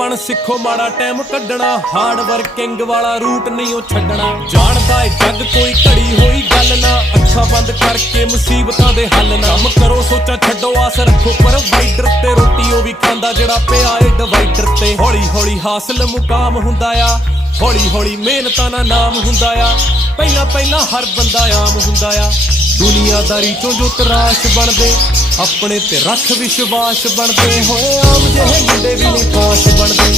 ਬਣ ਸਿੱਖੋ ਮਾੜਾ ਟਾਈਮ ਕੱਢਣਾ, ਹਾਰਡ ਵਰਕਿੰਗ ਵਾਲਾ ਰੂਟ ਨਹੀਂ ਉਹ ਛੱਡਣਾ। ਜਾਣਦਾ ਏ ਜੱਗ ਕੋਈ ਘੜੀ ਹੋਈ ਗੱਲ ਨਾ, ਅੱਖਾਂ ਬੰਦ ਕਰਕੇ ਮੁਸੀਬਤਾਂ ਦੇ ਹੱਲ ਨਾ। ਕੰਮ ਕਰੋ ਸੋਚਾਂ ਛੱਡੋ ਆਸ ਰੱਖੋ ਪ੍ਰੋਵਾਈਡਰ ਤੇ, ਰੋਟੀ ਉਹ ਵੀ ਖਾਂਦਾ ਜਿਹੜਾ ਪਿਆ ਏ ਡਿਵਾਈਡਰ ਤੇ। ਹੌਲੀ ਹੌਲੀ ਹਾਸਲ ਮੁਕਾਮ ਹੁੰਦਾ ਆ, ਹੌਲੀ ਹੌਲੀ ਮਿਹਨਤਾਂ ਨਾਲ ਨਾਮ ਹੁੰਦਾ ਆ। ਪਹਿਲਾਂ ਪਹਿਲਾਂ ਹਰ ਬੰਦਾ ਆਮ ਹੁੰਦਾ ਆ, ਦੁਨੀਆਦਾਰੀ ਚੋਂ ਜੋ ਤਰਾਸ਼ ਬਣਦੇ, ਆਪਣੇ ਤੇ ਰੱਖ ਵਿਸ਼ਵਾਸ ਬਣਦੇ। ਹੋਏ ਆਮ ਜਿਹੇ ਮੁੰਡੇ ਵੀ ਨੇ ਖਾਸ ਬਣਦੇ,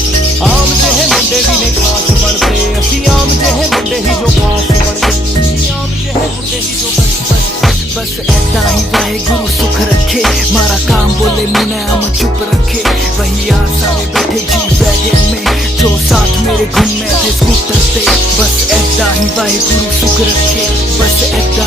ਆਮ ਜਿਹੇ ਮੁੰਡੇ ਵੀ ਨੇ ਖਾਸ ਬਣਦੇ। ਅਸੀਂ ਆਮ ਜਿਹੇ ਮੁੰਡੇ ਹੀ ਜੋ ਖਾਸ ਬਣਦੇ, ਆਮ ਜਿਹੇ ਮੁੰਡੇ ਹੀ ਜੋ बस ऐसा ही वाहेगुरु सुख रखे, मारा काम बोले मुने हम चुप रखे। वही यार सारे बैठे जी वैगन में, जो साथ मेरे घूमने थे स्कूटर से। बस ऐसा ही वाहेगुरु सुख रखे, बस ऐसा